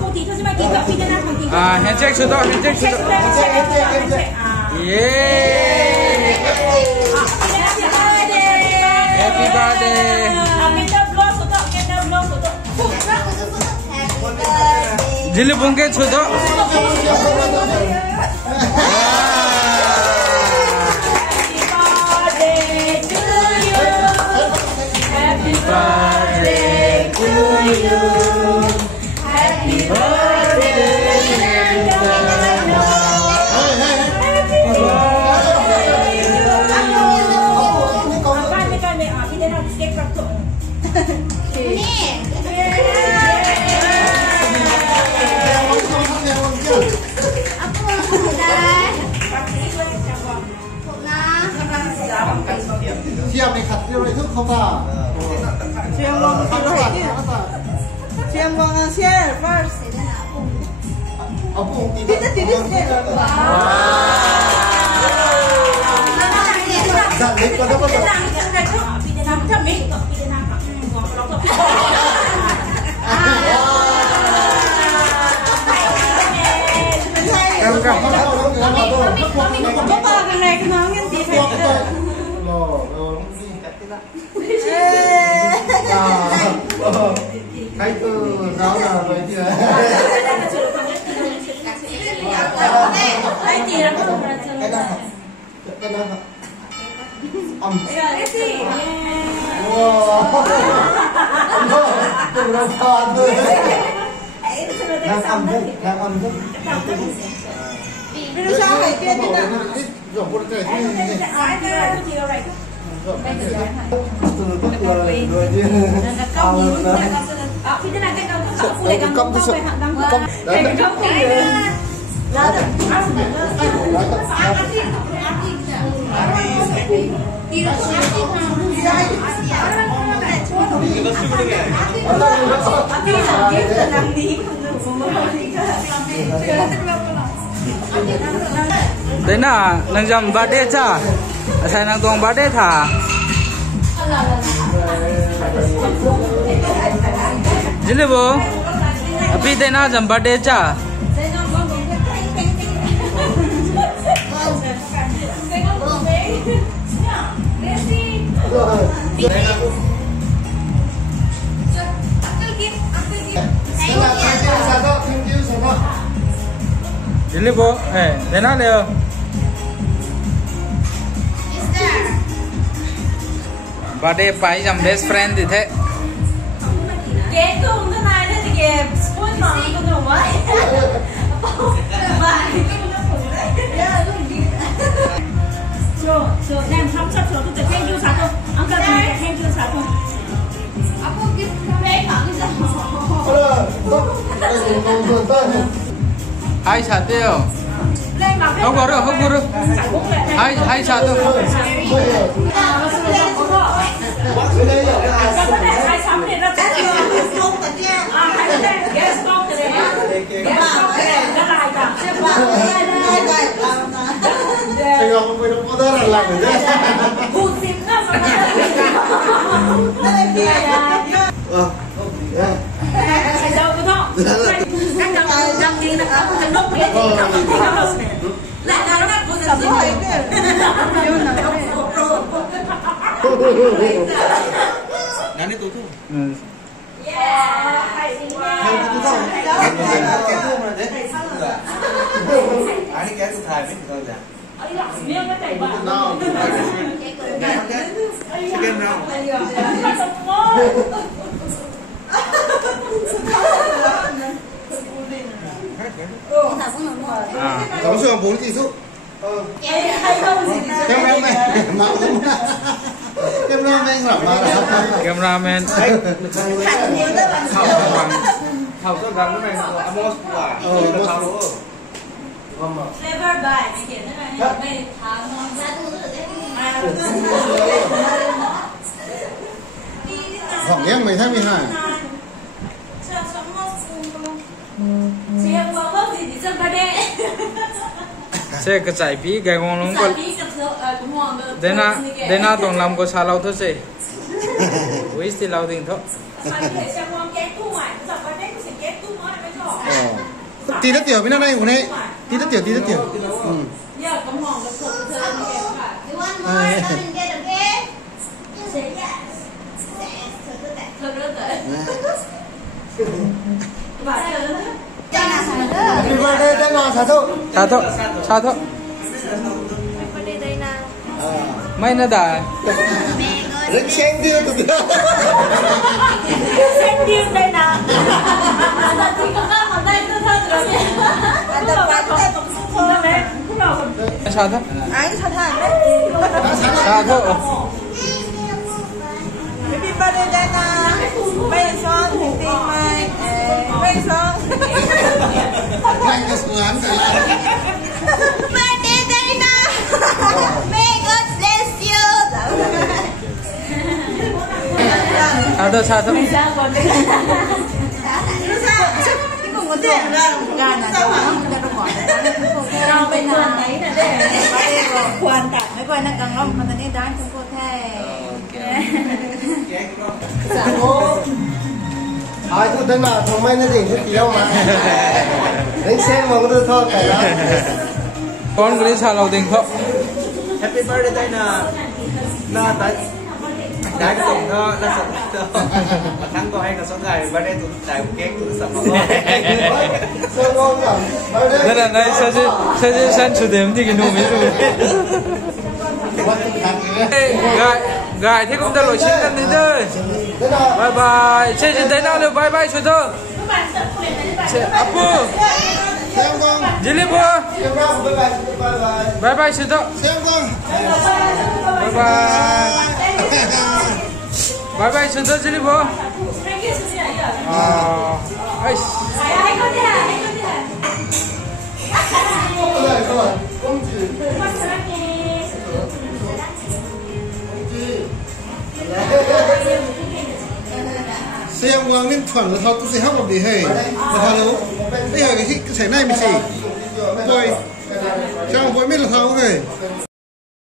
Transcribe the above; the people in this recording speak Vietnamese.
không thì thôi chứ mày kịp gặp phi tên không kịp. handshake sudah, handshake sudah. Yeah. Happy birthday. Kita blow sudah, kita blow sudah. Jili bungket sudah. Happy birthday to you. Happy birthday. Siap nih, khatir itu kota. Siang bang, siang bang, share first. Apa? Tidak share. Bapak cái này cái nó nghiêng tí thế. Cái từ nó là vậy chứ. Đây chị là có một lần Cái đó. cái gì? Wow. Từ nó to thôi. Đang ăn đấy, đang ăn đấy. Bây giờ sao phải kia thế nào? Rồi một cái Cái gì đâu này? Khi thế này cái đầu nó phụ lại càng công về hạng đăng công. Cái công cái là được. Đấy là nâng dầm birthday cha. Saya nang tuang birthday tha. Jili bo. Api đây na dầm birthday cha. Jili bo, đây na leo. Birthday pai jam best friend thì thế. Ghé cùng cái này thì ghé spoon mà con đâu vậy? Rồi, đem thăm sắp rồi tôi thank you sao không? Ông cho tôi thank you sao không? Aku gitu mấy khoảng Hai satu. Không có được, không có được. Hai satu. Hai sắm thì nó cái không phải kia. Hai cái stop cái này. Cái stop cái này nó lại cả. Sài Gòn không phải đâu có đó là làm được đấy. Hụt xịn nó sao Thầy dâu cái đó. Các cháu đang đi là có cái nốt kia thì nó đâu lại là nó có cái gì vậy? Nani tu tu. Yeah, hay gì nha. Yang tu tu. Cái tu mà đấy. Anh cái tu thai biết đâu vậy? Ấy là miếng cái này bạn. No. Chicken now. Tổng số 4 tỷ số. Cameraman. Thảo cho gắn cái này là Amos quả. Flavor by cái kiểu thế này về tháng Khoảng em 12 12. Chị em có bớt gì thì dân ba đê. Sẽ cái giải phí cái ngon lắm con. Đây na tổng làm có sao lâu thôi chứ. Quý thì lâu tiền thôi. Mà chị để xem ngon cái tu ngoài, dọc ba đê sẽ cái tu mới tí đất tiểu bên đây của này tí đất tiểu giờ có mòn được sụp từ anh em cả You want more? Come and get again. thật rất tệ và chờ Happy birthday Đài Loan Satu. 사토 may na da Rất khen đưa tụi Sen điên đây nè là chỉ có các ngón tay cứ thân rồi nhé Anh ta quay tay bằng sức thôi. lúc đầu còn 사토 Anh thật hả? 사토 Happy birthday Dana. Bay son thì tìm mai. Bay son. Này cái sướng lắm rồi Birthday Dana. May God bless you. 사토 mình ra còn đây Cái cùng có tiền ra gà là đâu nó đâu gọi đâu bên nào đấy là để quan trọng mấy coi nó càng lắm mà này đáng chúng cô thay. Ai cũng đến là thằng mấy nó gì cũng chịu mà. Đến xem mà cũng thôi phải đó. con cái sao lâu tiền không Happy birthday đây nè. Nó tới đá cái tụng nó sợ mà thắng có hay là số ngày birthday tụi đại kén tụi sợ Sơ ngon rồi. đây là đây 사진 산 주됨 thì cái nụ mấy rồi gài thế cũng đã lội sinh đến đây bye bye chơi trên đấy nào được bye bye chơi thôi apu xem con Jilipo Xem con, bye bye. bye bye chơi thôi xem con bye bye bye bye chơi thôi Jilipo ai ai có đi hả ai có đi hả Rồi rồi, công tử. xem con nên thuần là thao tu sĩ hấp một đi hề là thao đâu bây giờ cái này mình chỉ rồi trong với biết là thao hề